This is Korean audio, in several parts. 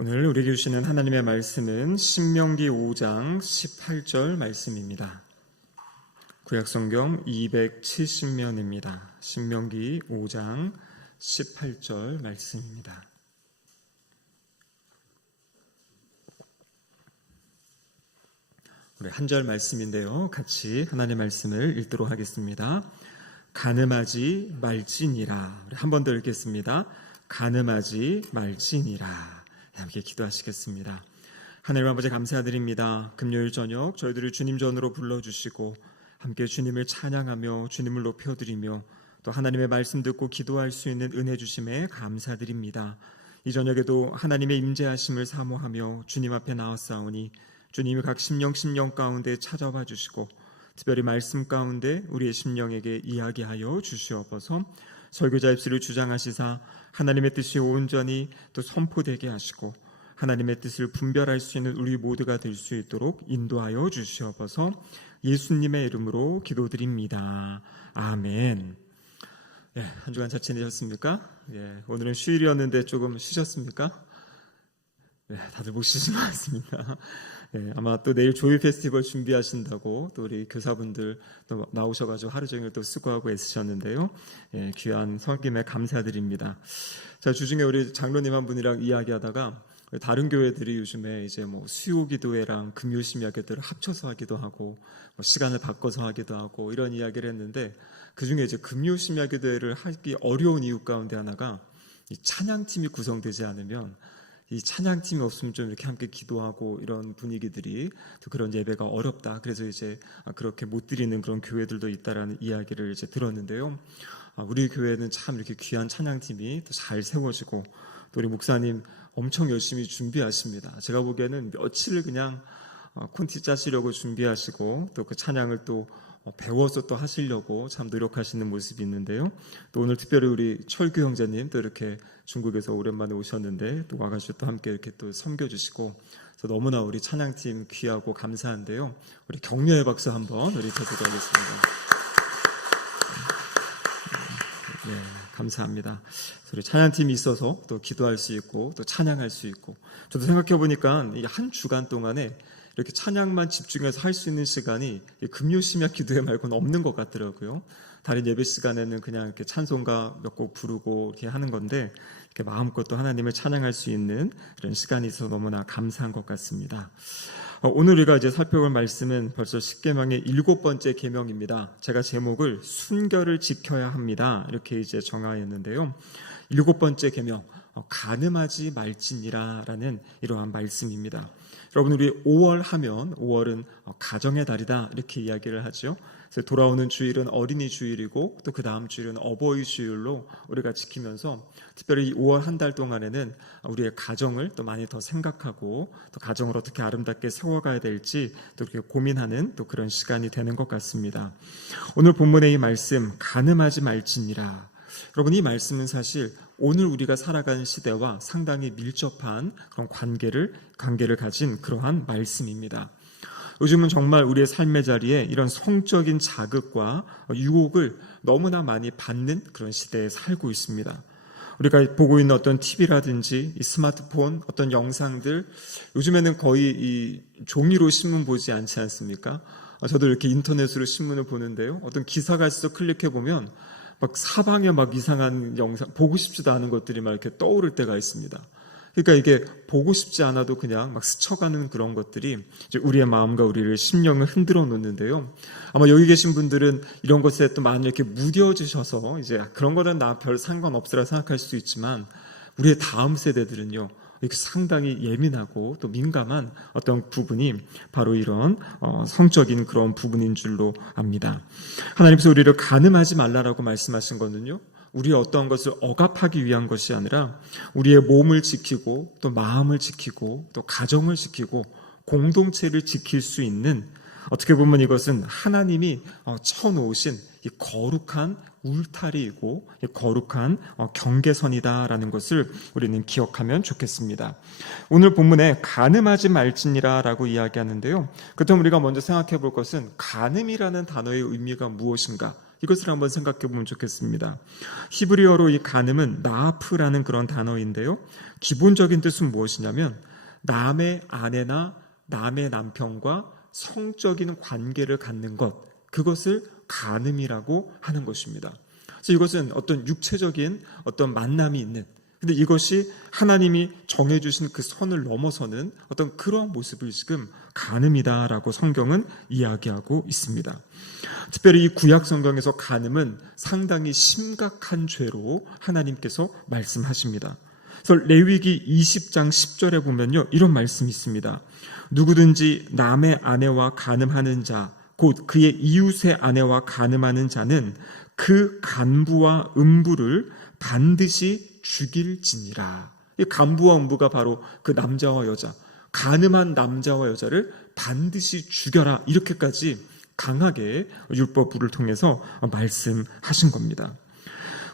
오늘 우리에게 주시는 하나님의 말씀은 신명기 5장 18절 말씀입니다. 구약성경 270면입니다. 신명기 5장 18절 말씀입니다. 우리 한 절 말씀인데요, 같이 하나님의 말씀을 읽도록 하겠습니다. 간음하지 말지니라. 우리 한 번 더 읽겠습니다. 간음하지 말지니라. 함께 기도하시겠습니다. 하나님 아버지 감사드립니다. 금요일 저녁 저희들을 주님 전으로 불러주시고 함께 주님을 찬양하며 주님을 높여드리며 또 하나님의 말씀 듣고 기도할 수 있는 은혜 주심에 감사드립니다. 이 저녁에도 하나님의 임재하심을 사모하며 주님 앞에 나왔사오니 주님이 각 심령 가운데 찾아와 주시고 특별히 말씀 가운데 우리의 심령에게 이야기하여 주시옵소서. 설교자 입술을 주장하시사 하나님의 뜻이 온전히 또 선포되게 하시고 하나님의 뜻을 분별할 수 있는 우리 모두가 될 수 있도록 인도하여 주시옵소서. 예수님의 이름으로 기도드립니다. 아멘. 한 주간 잘 지내셨습니까? 오늘은 휴일이었는데 조금 쉬셨습니까? 다들 못 쉬신 것 같습니다. 아마 또 내일 조이 페스티벌 준비하신다고 또 우리 교사분들 또 나오셔가지고 하루 종일 또 수고하고 애쓰셨는데요. 귀한 섬김에 감사드립니다. 자, 주중에 우리 장로님 한 분이랑 이야기하다가 다른 교회들이 요즘에 이제 수요 기도회랑 금요 심야 기도를 합쳐서 하기도 하고 시간을 바꿔서 하기도 하고 이런 이야기를 했는데 그 중에 이제 금요 심야 기도회를 하기 어려운 이유 가운데 하나가 이 찬양팀이 구성되지 않으면 이 찬양팀이 없으면 좀 이렇게 함께 기도하고 이런 분위기들이 또 그런 예배가 어렵다. 그래서 이제 그렇게 못 드리는 그런 교회들도 있다라는 이야기를 이제 들었는데요. 우리 교회는 참 이렇게 귀한 찬양팀이 또 잘 세워지고 또 우리 목사님 엄청 열심히 준비하십니다. 제가 보기에는 며칠을 그냥 콘티 짜시려고 준비하시고 또 그 찬양을 또 배워서 또 하시려고 참 노력하시는 모습이 있는데요. 또 오늘 특별히 우리 철규 형제님 또 이렇게 중국에서 오랜만에 오셨는데 또 와가지고 또 함께 이렇게 또 섬겨주시고 그래서 너무나 우리 찬양팀 귀하고 감사한데요. 우리 격려의 박수 한번 우리 쳐드리도록 하겠습니다. 감사합니다. 우리 찬양팀이 있어서 또 기도할 수 있고 또 찬양할 수 있고 저도 생각해 보니까 이 한 주간 동안에 이렇게 찬양만 집중해서 할 수 있는 시간이 금요 심야 기도회 말고는 없는 것 같더라고요. 다른 예배 시간에는 그냥 이렇게 찬송가 몇 곡 부르고 이렇게 하는 건데 이렇게 마음껏 또 하나님을 찬양할 수 있는 이런 시간이 있어서 너무나 감사한 것 같습니다. 오늘 우리가 이제 살펴볼 말씀은 벌써 십계명의 7번째 계명입니다. 제가 제목을 순결을 지켜야 합니다. 이렇게 이제 정하였는데요. 7번째 계명, 간음하지 말지니라라는 이러한 말씀입니다. 여러분, 우리 5월 하면 5월은 가정의 달이다 이렇게 이야기를 하죠. 그래서 돌아오는 주일은 어린이 주일이고 또 그 다음 주일은 어버이 주일로 우리가 지키면서 특별히 5월 한 달 동안에는 우리의 가정을 또 많이 더 생각하고 또 가정을 어떻게 아름답게 세워가야 될지 또 이렇게 고민하는 또 그런 시간이 되는 것 같습니다. 오늘 본문의 이 말씀 간음하지 말지니라. 여러분, 이 말씀은 사실 오늘 우리가 살아가는 시대와 상당히 밀접한 그런 관계를 가진 그러한 말씀입니다. 요즘은 정말 우리의 삶의 자리에 이런 성적인 자극과 유혹을 너무나 많이 받는 그런 시대에 살고 있습니다. 우리가 보고 있는 어떤 TV라든지 이 스마트폰, 어떤 영상들, 요즘에는 거의 이 종이로 신문 보지 않지 않습니까? 저도 이렇게 인터넷으로 신문을 보는데요. 어떤 기사가 있어서 클릭해보면 막 사방에 막 이상한 영상, 보고 싶지도 않은 것들이 막 이렇게 떠오를 때가 있습니다. 그러니까 이게 보고 싶지 않아도 그냥 막 스쳐가는 그런 것들이 이제 우리의 마음과 우리를 심령을 흔들어 놓는데요. 아마 여기 계신 분들은 이런 것에 또 많이 이렇게 무뎌지셔서 이제 그런 거는 나 별 상관없으라 생각할 수 있지만 우리의 다음 세대들은요. 이렇게 상당히 예민하고 또 민감한 어떤 부분이 바로 이런 성적인 그런 부분인 줄로 압니다. 하나님께서 우리를 간음하지 말라라고 말씀하신 거는요. 우리의 어떠한 것을 억압하기 위한 것이 아니라 우리의 몸을 지키고 또 마음을 지키고 또 가정을 지키고 공동체를 지킬 수 있는, 어떻게 보면 이것은 하나님이 쳐놓으신 이 거룩한 울타리이고 이 거룩한 경계선이다라는 것을 우리는 기억하면 좋겠습니다. 오늘 본문에 간음하지 말지니라라고 이야기하는데요. 그렇다면 우리가 먼저 생각해 볼 것은 간음이라는 단어의 의미가 무엇인가? 이것을 한번 생각해 보면 좋겠습니다. 히브리어로 이 간음은 나아프라는 그런 단어인데요. 기본적인 뜻은 무엇이냐면 남의 아내나 남의 남편과 성적인 관계를 갖는 것, 그것을 간음이라고 하는 것입니다. 그래서 이것은 어떤 육체적인 어떤 만남이 있는, 근데 이것이 하나님이 정해주신 그 선을 넘어서는 어떤 그런 모습을 지금 간음이다라고 성경은 이야기하고 있습니다. 특별히 이 구약 성경에서 간음은 상당히 심각한 죄로 하나님께서 말씀하십니다. 그래서 레위기 20장 10절에 보면요, 이런 말씀이 있습니다. 누구든지 남의 아내와 간음하는 자, 곧 그의 이웃의 아내와 간음하는 자는 그 간부와 음부를 반드시 죽일지니라. 이 간부와 음부가 바로 그 남자와 여자, 간음한 남자와 여자를 반드시 죽여라, 이렇게까지 강하게 율법부를 통해서 말씀하신 겁니다.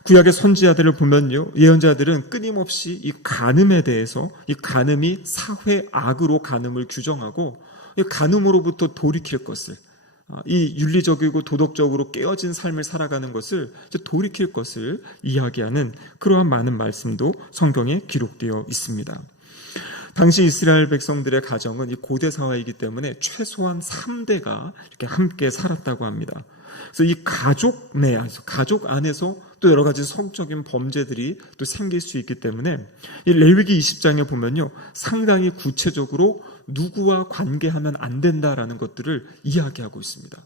구약의 선지자들을 보면요, 예언자들은 끊임없이 이 간음에 대해서, 이 간음이 사회 악으로 간음을 규정하고 이 간음으로부터 돌이킬 것을, 이 윤리적이고 도덕적으로 깨어진 삶을 살아가는 것을 돌이킬 것을 이야기하는 그러한 많은 말씀도 성경에 기록되어 있습니다. 당시 이스라엘 백성들의 가정은 이 고대 사회이기 때문에 최소한 3대가 이렇게 함께 살았다고 합니다. 그래서 이 가족 내에서, 가족 안에서 또 여러 가지 성적인 범죄들이 또 생길 수 있기 때문에 이 레위기 20장에 보면요, 상당히 구체적으로 누구와 관계하면 안 된다라는 것들을 이야기하고 있습니다.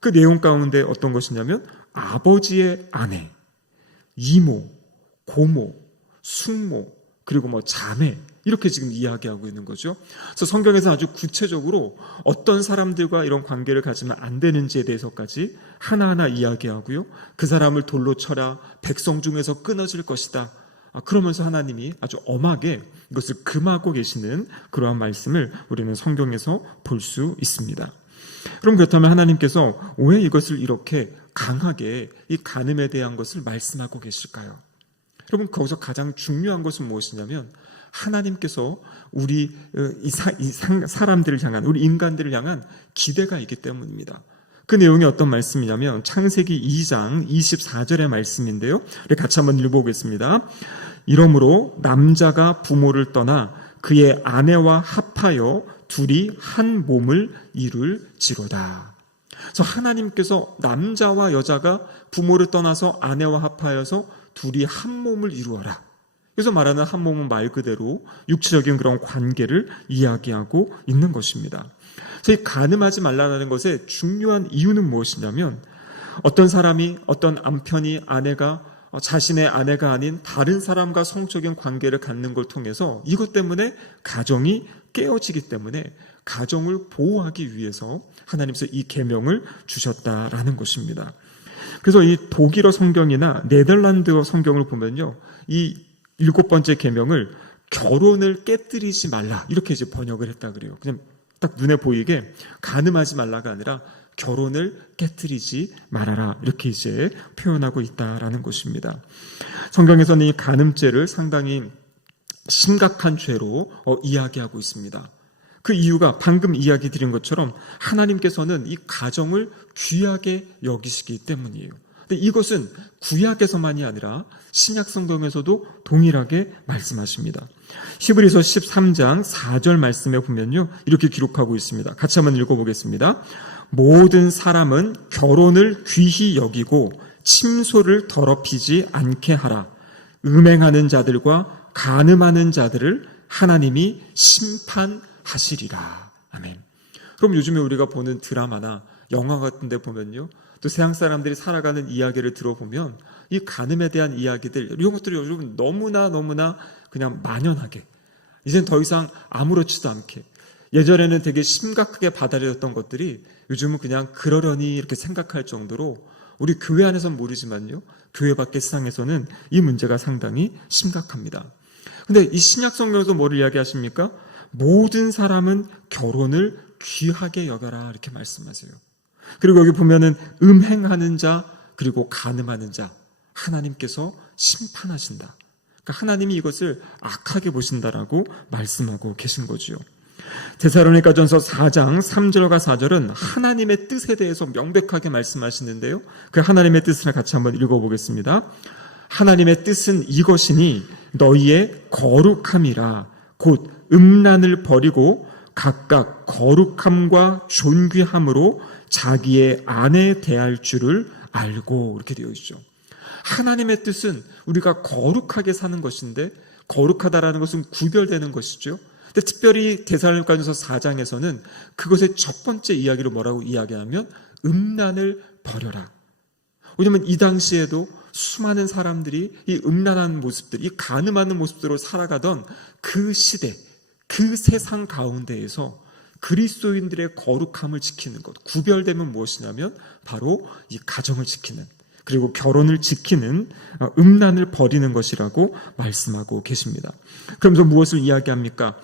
그 내용 가운데 어떤 것이냐면 아버지의 아내, 이모, 고모, 숙모, 그리고 자매, 이렇게 지금 이야기하고 있는 거죠. 그래서 성경에서 아주 구체적으로 어떤 사람들과 이런 관계를 가지면 안 되는지에 대해서까지 하나하나 이야기하고요. 그 사람을 돌로 쳐라, 백성 중에서 끊어질 것이다. 그러면서 하나님이 아주 엄하게 이것을 금하고 계시는 그러한 말씀을 우리는 성경에서 볼 수 있습니다. 그럼 그렇다면 하나님께서 왜 이것을 이렇게 강하게 이 간음에 대한 것을 말씀하고 계실까요? 여러분, 거기서 가장 중요한 것은 무엇이냐면 하나님께서 우리 사람들을 향한, 우리 인간들을 향한 기대가 있기 때문입니다. 그 내용이 어떤 말씀이냐면 창세기 2장 24절의 말씀인데요. 같이 한번 읽어보겠습니다. 이러므로 남자가 부모를 떠나 그의 아내와 합하여 둘이 한 몸을 이룰지로다. 그래서 하나님께서 남자와 여자가 부모를 떠나서 아내와 합하여서 둘이 한 몸을 이루어라. 그래서 말하는 한 몸은 말 그대로 육체적인 그런 관계를 이야기하고 있는 것입니다. 그래서 이 간음하지 말라는 것의 중요한 이유는 무엇이냐면 어떤 사람이, 어떤 남편이, 아내가 자신의 아내가 아닌 다른 사람과 성적인 관계를 갖는 걸 통해서 이것 때문에 가정이 깨어지기 때문에 가정을 보호하기 위해서 하나님께서 이 계명을 주셨다라는 것입니다. 그래서 이 독일어 성경이나 네덜란드어 성경을 보면요, 이 7번째 계명을 결혼을 깨뜨리지 말라, 이렇게 이제 번역을 했다 그래요. 그냥 딱 눈에 보이게 간음하지 말라가 아니라 결혼을 깨뜨리지 말아라, 이렇게 이제 표현하고 있다라는 것입니다. 성경에서는 이 간음죄를 상당히 심각한 죄로 이야기하고 있습니다. 그 이유가 방금 이야기 드린 것처럼 하나님께서는 이 가정을 귀하게 여기시기 때문이에요. 근데 이것은 구약에서만이 아니라 신약 성경에서도 동일하게 말씀하십니다. 히브리서 13장 4절 말씀에 보면요, 이렇게 기록하고 있습니다. 같이 한번 읽어보겠습니다. 모든 사람은 결혼을 귀히 여기고 침소를 더럽히지 않게 하라. 음행하는 자들과 간음하는 자들을 하나님이 심판하시리라. 아멘. 그럼 요즘에 우리가 보는 드라마나 영화 같은 데 보면요, 또 세상 사람들이 살아가는 이야기를 들어보면 이 간음에 대한 이야기들, 이런 것들이 요즘 너무나 그냥 만연하게, 이젠 더 이상 아무렇지도 않게, 예전에는 되게 심각하게 받아들였던 것들이 요즘은 그냥 그러려니 이렇게 생각할 정도로 우리 교회 안에서는 모르지만요, 교회 밖의 세상에서는 이 문제가 상당히 심각합니다. 근데 이 신약 성경에서 뭐를 이야기하십니까? 모든 사람은 결혼을 귀하게 여겨라, 이렇게 말씀하세요. 그리고 여기 보면은 음행하는 자, 그리고 간음하는 자, 하나님께서 심판하신다. 그러니까 하나님이 이것을 악하게 보신다라고 말씀하고 계신 거죠. 데살로니가전서 4장 3절과 4절은 하나님의 뜻에 대해서 명백하게 말씀하시는데요. 그 하나님의 뜻을 같이 한번 읽어보겠습니다. 하나님의 뜻은 이것이니 너희의 거룩함이라. 곧 음란을 버리고 각각 거룩함과 존귀함으로 자기의 아내 대할 줄을 알고, 이렇게 되어 있죠. 하나님의 뜻은 우리가 거룩하게 사는 것인데, 거룩하다라는 것은 구별되는 것이죠. 근데 특별히 데살로니가전서 4장에서는 그것의 첫 번째 이야기로 뭐라고 이야기하면 음란을 버려라. 왜냐하면 이 당시에도 수많은 사람들이 이 음란한 모습들, 이 간음하는 모습으로 살아가던 그 시대, 그 세상 가운데에서 그리스도인들의 거룩함을 지키는 것, 구별되면 무엇이냐면 바로 이 가정을 지키는, 그리고 결혼을 지키는 음란을 버리는 것이라고 말씀하고 계십니다. 그러면서 무엇을 이야기합니까?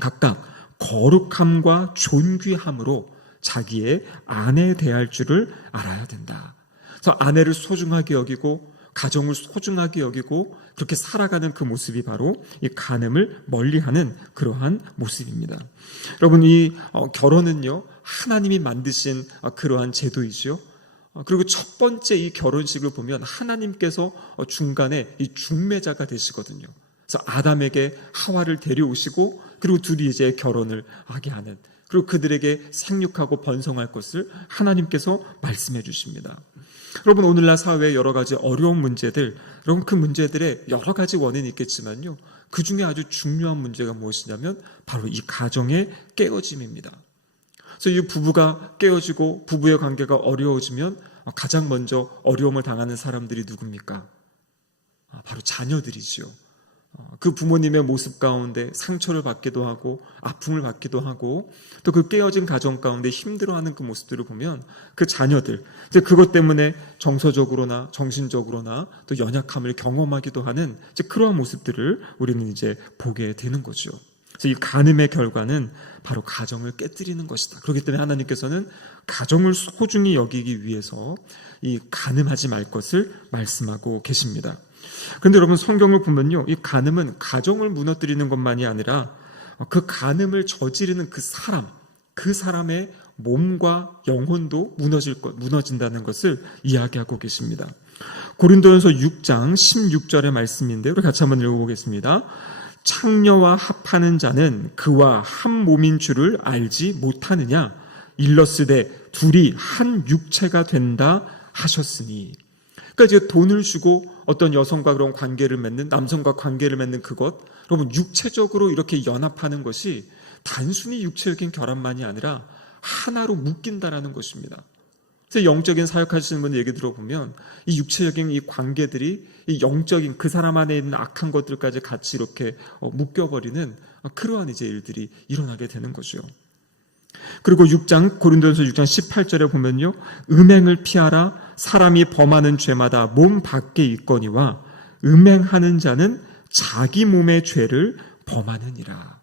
각각 거룩함과 존귀함으로 자기의 아내에 대할 줄을 알아야 된다. 그래서 아내를 소중하게 여기고 가정을 소중하게 여기고 그렇게 살아가는 그 모습이 바로 이 간음을 멀리하는 그러한 모습입니다. 여러분, 이 결혼은요, 하나님이 만드신 그러한 제도이죠. 그리고 첫 번째 이 결혼식을 보면 하나님께서 중간에 이 중매자가 되시거든요. 그래서 아담에게 하와를 데려오시고 그리고 둘이 이제 결혼을 하게 하는, 그리고 그들에게 생육하고 번성할 것을 하나님께서 말씀해 주십니다. 여러분, 오늘날 사회의 여러 가지 어려운 문제들, 여러분 그 문제들의 여러 가지 원인이 있겠지만요, 그 중에 아주 중요한 문제가 무엇이냐면 바로 이 가정의 깨어짐입니다. 그래서 이 부부가 깨어지고 부부의 관계가 어려워지면 가장 먼저 어려움을 당하는 사람들이 누굽니까? 바로 자녀들이지요. 그 부모님의 모습 가운데 상처를 받기도 하고 아픔을 받기도 하고 또 그 깨어진 가정 가운데 힘들어하는 그 모습들을 보면 그 자녀들, 이제 그것 때문에 정서적으로나 정신적으로나 또 연약함을 경험하기도 하는 이제 그러한 모습들을 우리는 이제 보게 되는 거죠. 그래서 이 간음의 결과는 바로 가정을 깨뜨리는 것이다. 그렇기 때문에 하나님께서는 가정을 소중히 여기기 위해서 이 간음하지 말 것을 말씀하고 계십니다. 그런데 여러분, 성경을 보면요, 이 간음은 가정을 무너뜨리는 것만이 아니라 그 간음을 저지르는 그 사람의 몸과 영혼도 무너진다는 것을 이야기하고 계십니다. 고린도전서 6장 16절의 말씀인데 우리 같이 한번 읽어보겠습니다. 창녀와 합하는 자는 그와 한 몸인 줄을 알지 못하느냐? 일러스되 둘이 한 육체가 된다 하셨으니. 그러니까 이제 돈을 주고 어떤 여성과 그런 관계를 맺는, 남성과 관계를 맺는 그것, 여러분 육체적으로 이렇게 연합하는 것이 단순히 육체적인 결합만이 아니라 하나로 묶인다라는 것입니다. 그래서 영적인 사역하시는 분들 얘기 들어보면 이 육체적인 이 관계들이 이 영적인 그 사람 안에 있는 악한 것들까지 같이 이렇게 묶여버리는 그러한 이제 일들이 일어나게 되는 거죠. 그리고 고린도전서 6장 18절에 보면요, 음행을 피하라. 사람이 범하는 죄마다 몸 밖에 있거니와 음행하는 자는 자기 몸의 죄를 범하느니라.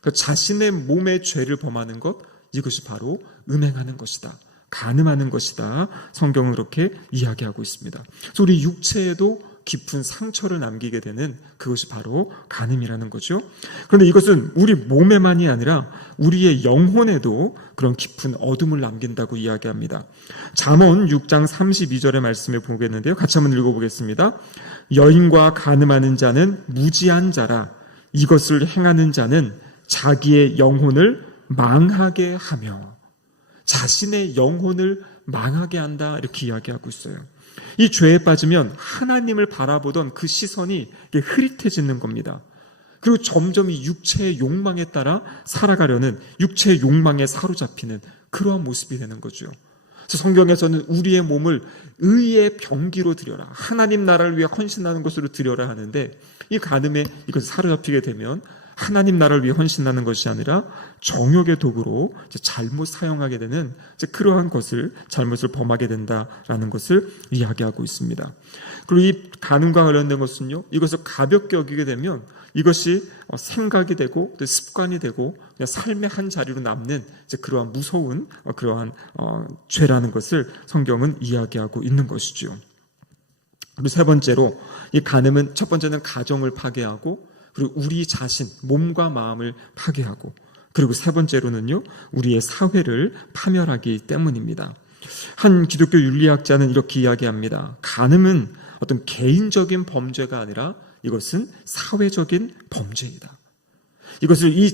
그러니까 자신의 몸의 죄를 범하는 것, 이것이 바로 음행하는 것이다, 간음하는 것이다. 성경은 그렇게 이야기하고 있습니다. 그래서 우리 육체에도 깊은 상처를 남기게 되는 그것이 바로 간음이라는 거죠. 그런데 이것은 우리 몸에만이 아니라 우리의 영혼에도 그런 깊은 어둠을 남긴다고 이야기합니다. 잠언 6장 32절의 말씀을 보겠는데요, 같이 한번 읽어보겠습니다. 여인과 간음하는 자는 무지한 자라. 이것을 행하는 자는 자기의 영혼을 망하게 하며. 자신의 영혼을 망하게 한다, 이렇게 이야기하고 있어요. 이 죄에 빠지면 하나님을 바라보던 그 시선이 흐릿해지는 겁니다. 그리고 점점 이 육체의 욕망에 따라 살아가려는, 육체의 욕망에 사로잡히는 그러한 모습이 되는 거죠. 그래서 성경에서는 우리의 몸을 의의 병기로 드려라, 하나님 나라를 위해 헌신하는 것으로 드려라 하는데, 이 간음에 이것을 사로잡히게 되면 하나님 나라를 위해 헌신하는 것이 아니라 정욕의 도구로 잘못 사용하게 되는 그러한 것을, 잘못을 범하게 된다라는 것을 이야기하고 있습니다. 그리고 이 간음과 관련된 것은요, 이것을 가볍게 여기게 되면 이것이 생각이 되고 또 습관이 되고 그냥 삶의 한 자리로 남는 그러한 무서운 그러한 죄라는 것을 성경은 이야기하고 있는 것이죠. 그리고 세 번째로, 이 간음은 첫 번째는 가정을 파괴하고, 그리고 우리 자신, 몸과 마음을 파괴하고, 그리고 세 번째로는요, 우리의 사회를 파멸하기 때문입니다. 한 기독교 윤리학자는 이렇게 이야기합니다. 간음은 어떤 개인적인 범죄가 아니라 이것은 사회적인 범죄이다. 이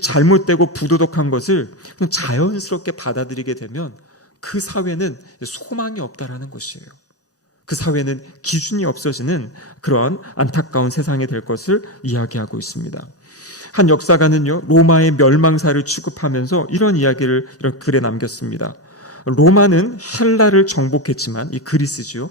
잘못되고 부도덕한 것을 자연스럽게 받아들이게 되면 그 사회는 소망이 없다라는 것이에요. 그 사회는 기준이 없어지는 그러한 안타까운 세상이 될 것을 이야기하고 있습니다. 한 역사가는요, 로마의 멸망사를 취급하면서 이런 이야기를 이런 글에 남겼습니다. 로마는 헬라를 정복했지만, 이 그리스지요,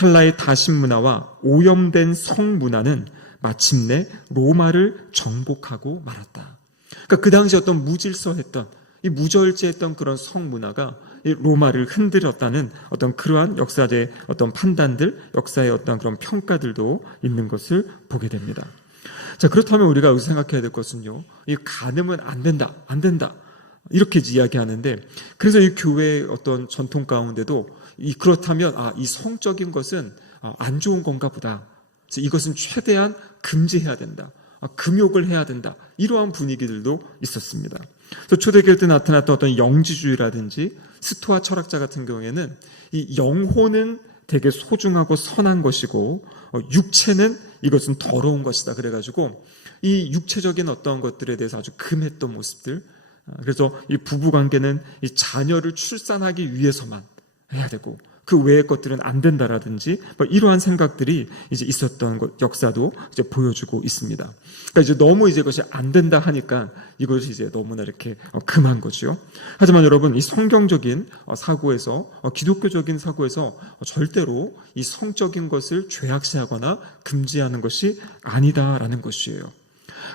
헬라의 다신 문화와 오염된 성 문화는 마침내 로마를 정복하고 말았다. 그러니까 그 당시 어떤 무질서했던, 이 무절제했던 그런 성 문화가 이 로마를 흔들었다는 어떤 그러한 역사의 어떤 판단들, 역사의 어떤 그런 평가들도 있는 것을 보게 됩니다. 자, 그렇다면 우리가 여기서 생각해야 될 것은요, 이 간음은 안 된다. 이렇게 이야기하는데, 그래서 이 교회의 어떤 전통 가운데도 그렇다면 이 성적인 것은 안 좋은 건가 보다. 이것은 최대한 금지해야 된다. 금욕을 해야 된다. 이러한 분위기들도 있었습니다. 그래서 초대교회 때 나타났던 어떤 영지주의라든지 스토아 철학자 같은 경우에는 이 영혼은 되게 소중하고 선한 것이고 육체는 이것은 더러운 것이다. 그래가지고 이 육체적인 어떠한 것들에 대해서 아주 금했던 모습들. 그래서 이 부부관계는 이 자녀를 출산하기 위해서만 해야 되고 그 외의 것들은 안 된다라든지 이러한 생각들이 이제 있었던 역사도 이제 보여주고 있습니다. 그러니까 이제 너무 그것이 안 된다 하니까 이것이 이제 너무나 이렇게 금한 거죠. 하지만 여러분, 이 성경적인 사고에서, 기독교적인 사고에서 절대로 이 성적인 것을 죄악시하거나 금지하는 것이 아니다라는 것이에요.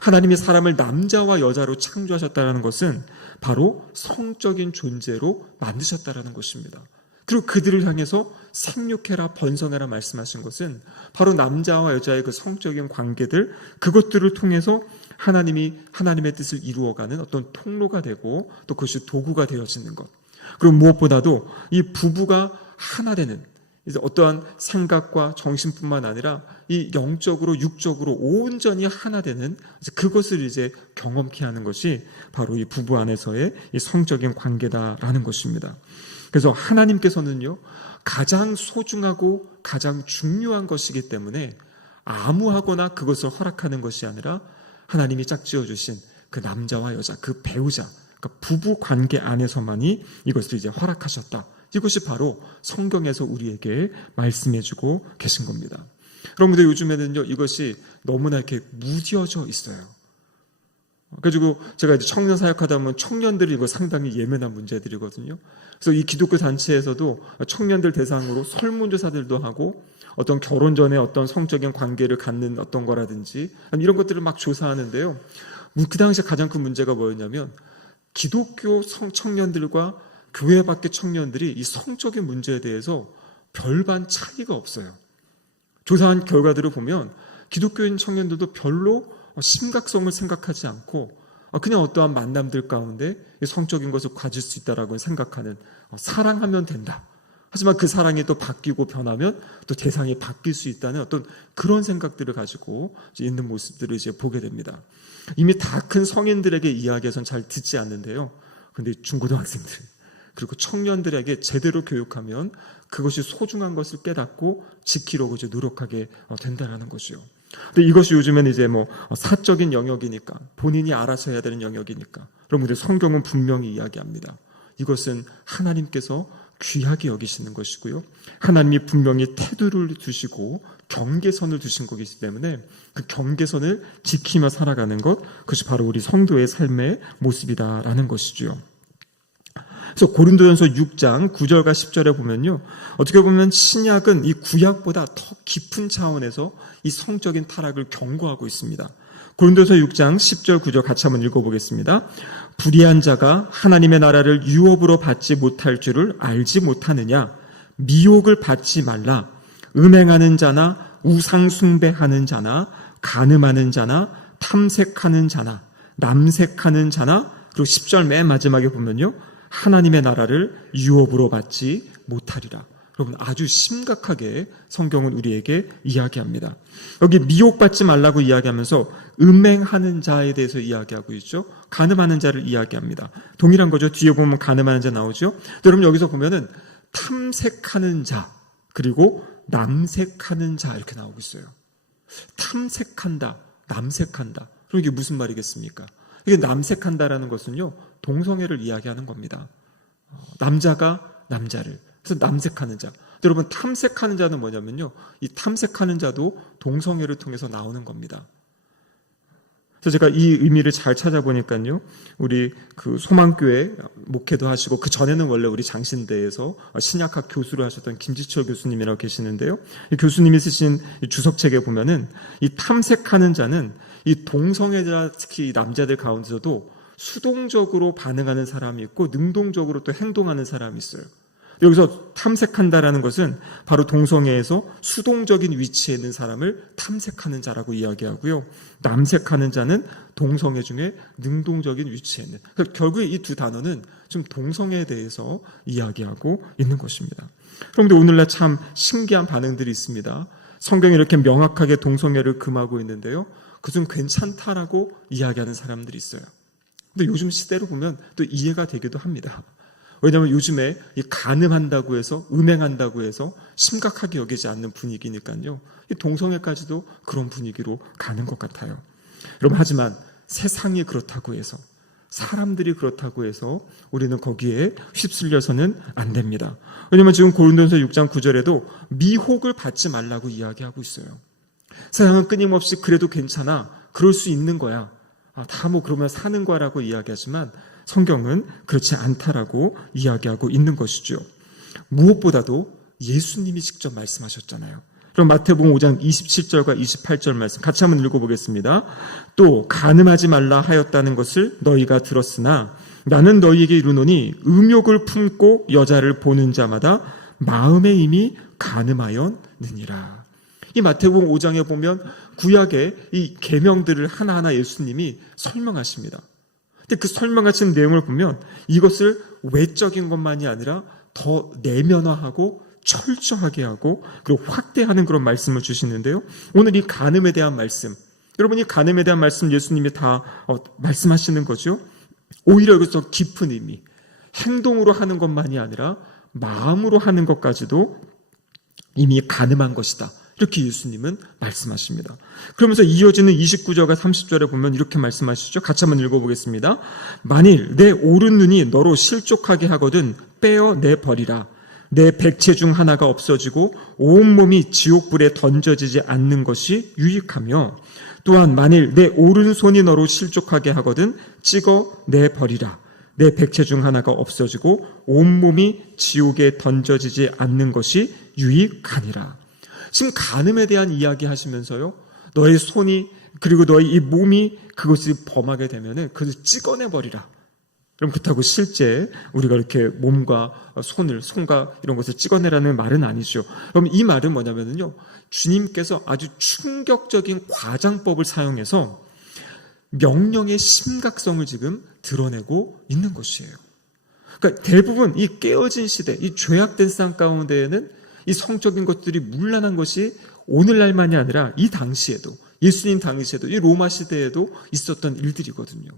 하나님이 사람을 남자와 여자로 창조하셨다는 것은 바로 성적인 존재로 만드셨다는 것입니다. 그리고 그들을 향해서 생육해라 번성해라 말씀하신 것은 바로 남자와 여자의 그 성적인 관계들, 그것들을 통해서 하나님의 뜻을 이루어가는 어떤 통로가 되고 또 그것이 도구가 되어지는 것. 그리고 무엇보다도 이 부부가 하나 되는, 이제 어떠한 생각과 정신뿐만 아니라 이 영적으로 육적으로 온전히 하나 되는 그것을 이제 경험케 하는 것이 바로 이 부부 안에서의 이 성적인 관계다라는 것입니다. 그래서 하나님께서는요, 가장 소중하고 가장 중요한 것이기 때문에 아무하거나 그것을 허락하는 것이 아니라 하나님이 짝지어 주신 그 남자와 여자, 그 배우자, 그러니까 부부 관계 안에서만이 이것을 이제 허락하셨다. 이것이 바로 성경에서 우리에게 말씀해주고 계신 겁니다. 여러분들 요즘에는요, 이것이 너무나 이렇게 무뎌져 있어요. 그래가지고 제가 이제 청년 사역하다 보면 청년들이 이거 상당히 예민한 문제들이거든요. 그래서 이 기독교 단체에서도 청년들 대상으로 설문조사들도 하고 어떤 결혼 전에 어떤 성적인 관계를 갖는 어떤 거라든지 이런 것들을 막 조사하는데요. 그 당시에 가장 큰 문제가 뭐였냐면 기독교 청년들과 교회 밖의 청년들이 이 성적인 문제에 대해서 별반 차이가 없어요. 조사한 결과들을 보면 기독교인 청년들도 별로 심각성을 생각하지 않고 그냥 어떠한 만남들 가운데 성적인 것을 가질 수 있다라고 생각하는, 사랑하면 된다. 하지만 그 사랑이 또 바뀌고 변하면 또 대상이 바뀔 수 있다는 어떤 그런 생각들을 가지고 있는 모습들을 이제 보게 됩니다. 이미 다 큰 성인들에게 이야기해서는 잘 듣지 않는데요. 근데 중고등학생들 그리고 청년들에게 제대로 교육하면 그것이 소중한 것을 깨닫고 지키려고 이제 노력하게 된다라는 것이요. 근데 이것이 요즘에는 이제 사적인 영역이니까, 본인이 알아서 해야 되는 영역이니까, 여러분들 성경은 분명히 이야기합니다. 이것은 하나님께서 귀하게 여기시는 것이고요. 하나님이 분명히 태도를 두시고 경계선을 두신 것이기 때문에 그 경계선을 지키며 살아가는 것, 그것이 바로 우리 성도의 삶의 모습이다라는 것이죠. 그래서 고린도전서 6장 9절과 10절에 보면요, 어떻게 보면 신약은 이 구약보다 더 깊은 차원에서 이 성적인 타락을 경고하고 있습니다. 고린도전서 6장 10절 9절 같이 한번 읽어보겠습니다. 불의한 자가 하나님의 나라를 유업으로 받지 못할 줄을 알지 못하느냐? 미혹을 받지 말라. 음행하는 자나 우상 숭배하는 자나 간음하는 자나 탐색하는 자나 남색하는 자나, 그리고 10절 맨 마지막에 보면요, 하나님의 나라를 유업으로 받지 못하리라. 여러분 아주 심각하게 성경은 우리에게 이야기합니다. 여기 미혹받지 말라고 이야기하면서 음행하는 자에 대해서 이야기하고 있죠. 간음하는 자를 이야기합니다. 동일한 거죠. 뒤에 보면 간음하는 자 나오죠. 여러분 여기서 보면은 탐색하는 자 그리고 남색하는 자 이렇게 나오고 있어요. 탐색한다, 남색한다. 그럼 이게 무슨 말이겠습니까? 이게 남색한다라는 것은요, 동성애를 이야기하는 겁니다. 남자가 남자를. 그래서 남색하는 자. 여러분 탐색하는 자는 뭐냐면요, 이 탐색하는 자도 동성애를 통해서 나오는 겁니다. 그래서 제가 이 의미를 잘 찾아보니까요, 우리 그 소망교회 목회도 하시고 그 전에는 원래 우리 장신대에서 신약학 교수를 하셨던 김지철 교수님이라고 계시는데요, 이 교수님이 쓰신 주석책에 보면은 이 탐색하는 자는 이 동성애자 특히 남자들 가운데서도 수동적으로 반응하는 사람이 있고 능동적으로 또 행동하는 사람이 있어요. 여기서 탐색한다라는 것은 바로 동성애에서 수동적인 위치에 있는 사람을 탐색하는 자라고 이야기하고요. 남색하는 자는 동성애 중에 능동적인 위치에 있는. 그러니까 결국에 이 두 단어는 좀 동성애에 대해서 이야기하고 있는 것입니다. 그런데 오늘날 참 신기한 반응들이 있습니다. 성경이 이렇게 명확하게 동성애를 금하고 있는데요, 그중 괜찮다라고 이야기하는 사람들이 있어요. 근데 요즘 시대로 보면 또 이해가 되기도 합니다. 왜냐하면 요즘에 이 간음한다고 해서 음행한다고 해서 심각하게 여기지 않는 분위기니까요, 이 동성애까지도 그런 분위기로 가는 것 같아요. 여러분 하지만 세상이 그렇다고 해서 사람들이 그렇다고 해서 우리는 거기에 휩쓸려서는 안 됩니다. 왜냐하면 지금 고린도전서 6장 9절에도 미혹을 받지 말라고 이야기하고 있어요. 세상은 끊임없이 그래도 괜찮아, 그럴 수 있는 거야, 다 뭐 그러면 사는 거라고 이야기하지만 성경은 그렇지 않다라고 이야기하고 있는 것이죠. 무엇보다도 예수님이 직접 말씀하셨잖아요. 그럼 마태복음 5장 27절과 28절 말씀 같이 한번 읽어보겠습니다. 또 간음하지 말라 하였다는 것을 너희가 들었으나 나는 너희에게 이르노니 음욕을 품고 여자를 보는 자마다 마음에 이미 간음하였느니라. 이 마태복음 5장에 보면 구약의 이 계명들을 하나하나 예수님이 설명하십니다. 근데 그 설명하신 내용을 보면 이것을 외적인 것만이 아니라 더 내면화하고 철저하게 하고 그리고 확대하는 그런 말씀을 주시는데요, 오늘 이 간음에 대한 말씀, 여러분 이 간음에 대한 말씀 예수님이 다 말씀하시는 거죠. 오히려 여기서 깊은 의미, 행동으로 하는 것만이 아니라 마음으로 하는 것까지도 이미 간음한 것이다, 이렇게 예수님은 말씀하십니다. 그러면서 이어지는 29절과 30절에 보면 이렇게 말씀하시죠. 같이 한번 읽어보겠습니다. 만일 내 오른 눈이 너로 실족하게 하거든 빼어내버리라. 내 백체 중 하나가 없어지고 온몸이 지옥불에 던져지지 않는 것이 유익하며, 또한 만일 내 오른손이 너로 실족하게 하거든 찍어내버리라. 내 백체 중 하나가 없어지고 온몸이 지옥에 던져지지 않는 것이 유익하니라. 지금 간음에 대한 이야기 하시면서요, 너의 손이 그리고 너의 이 몸이 그것을 범하게 되면은 그것을 찍어내버리라. 그럼 그렇다고 실제 우리가 이렇게 몸과 손과 이런 것을 찍어내라는 말은 아니죠. 그럼 이 말은 뭐냐면요, 주님께서 아주 충격적인 과장법을 사용해서 명령의 심각성을 지금 드러내고 있는 것이에요. 그러니까 대부분 이 깨어진 시대, 이 죄악된 세상 가운데에는 이 성적인 것들이 문란한 것이 오늘날만이 아니라 이 당시에도, 예수님 당시에도, 이 로마 시대에도 있었던 일들이거든요.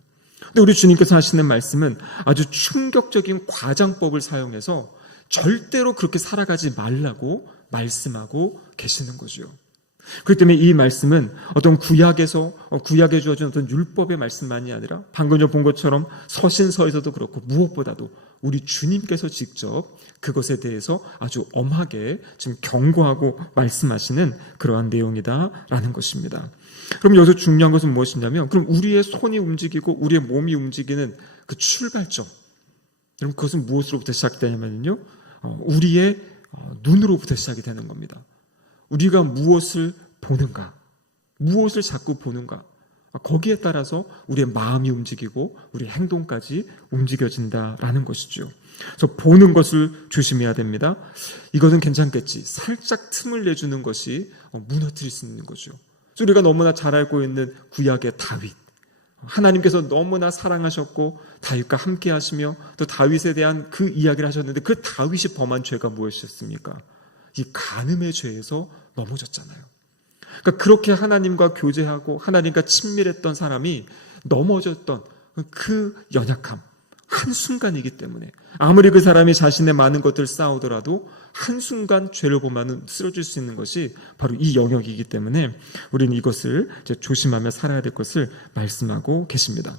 근데 우리 주님께서 하시는 말씀은 아주 충격적인 과장법을 사용해서 절대로 그렇게 살아가지 말라고 말씀하고 계시는 거죠. 그렇기 때문에 이 말씀은 어떤 구약에 주어진 어떤 율법의 말씀만이 아니라 방금 전 본 것처럼 서신서에서도 그렇고 무엇보다도 우리 주님께서 직접 그것에 대해서 아주 엄하게 지금 경고하고 말씀하시는 그러한 내용이다라는 것입니다. 그럼 여기서 중요한 것은 무엇이냐면, 그럼 우리의 손이 움직이고 우리의 몸이 움직이는 그 출발점, 그럼 그것은 무엇으로부터 시작되냐면요, 우리의 눈으로부터 시작이 되는 겁니다. 우리가 무엇을 보는가, 무엇을 자꾸 보는가, 거기에 따라서 우리의 마음이 움직이고 우리의 행동까지 움직여진다라는 것이죠. 그래서 보는 것을 조심해야 됩니다. 이것은 괜찮겠지, 살짝 틈을 내주는 것이 무너뜨릴 수 있는 거죠. 우리가 너무나 잘 알고 있는 구약의 다윗, 하나님께서 너무나 사랑하셨고 다윗과 함께 하시며 또 다윗에 대한 그 이야기를 하셨는데 그 다윗이 범한 죄가 무엇이었습니까? 이 간음의 죄에서 넘어졌잖아요. 그러니까 그렇게 하나님과 교제하고 하나님과 친밀했던 사람이 넘어졌던 그 연약함, 한순간이기 때문에 아무리 그 사람이 자신의 많은 것들을 쌓으더라도 한순간 죄를 범하면 쓰러질 수 있는 것이 바로 이 영역이기 때문에 우리는 이것을 조심하며 살아야 될 것을 말씀하고 계십니다.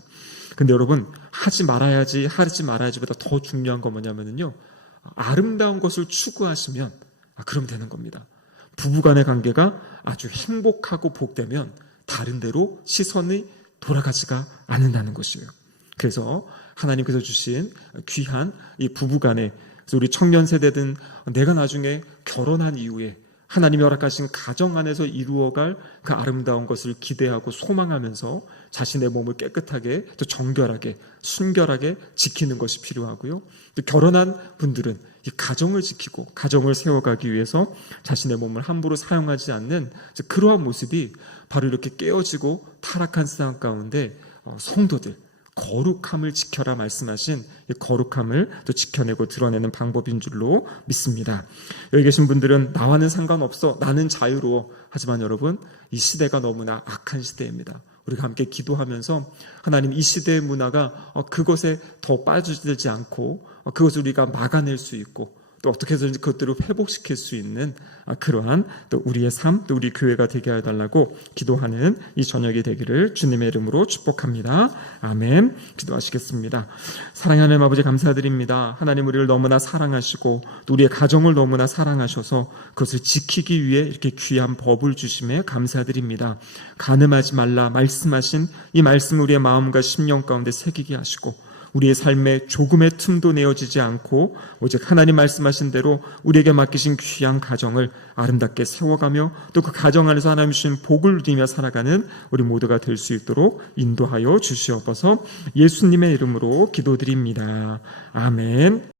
근데 여러분, 하지 말아야지보다 더 중요한 건 뭐냐면요, 아름다운 것을 추구하시면 그럼 되는 겁니다. 부부간의 관계가 아주 행복하고 복되면 다른 데로 시선이 돌아가지가 않는다는 것이에요. 그래서 하나님께서 주신 귀한 이 부부간의, 우리 청년 세대든 내가 나중에 결혼한 이후에 하나님이 허락하신 가정 안에서 이루어갈 그 아름다운 것을 기대하고 소망하면서 자신의 몸을 깨끗하게 또 정결하게 순결하게 지키는 것이 필요하고요. 또 결혼한 분들은 이 가정을 지키고 가정을 세워가기 위해서 자신의 몸을 함부로 사용하지 않는 그러한 모습이 바로 이렇게 깨어지고 타락한 세상 가운데 성도들 거룩함을 지켜라 말씀하신 이 거룩함을 또 지켜내고 드러내는 방법인 줄로 믿습니다. 여기 계신 분들은 나와는 상관없어, 나는 자유로워. 하지만 여러분, 이 시대가 너무나 악한 시대입니다. 우리가 함께 기도하면서 하나님, 이 시대의 문화가 그것에 더 빠져들지 않고 그것을 우리가 막아낼 수 있고 또 어떻게 해서든지 그것들을 회복시킬 수 있는 그러한 또 우리의 삶, 또 우리 교회가 되게 해달라고 기도하는 이 저녁이 되기를 주님의 이름으로 축복합니다. 아멘. 기도하시겠습니다. 사랑하는 하나님 아버지, 감사드립니다. 하나님, 우리를 너무나 사랑하시고 또 우리의 가정을 너무나 사랑하셔서 그것을 지키기 위해 이렇게 귀한 법을 주심에 감사드립니다. 간음하지 말라 말씀하신 이 말씀을 우리의 마음과 심령 가운데 새기게 하시고 우리의 삶에 조금의 틈도 내어지지 않고 오직 하나님 말씀하신 대로 우리에게 맡기신 귀한 가정을 아름답게 세워가며 또 그 가정 안에서 하나님 주신 복을 누리며 살아가는 우리 모두가 될 수 있도록 인도하여 주시옵소서. 예수님의 이름으로 기도드립니다. 아멘.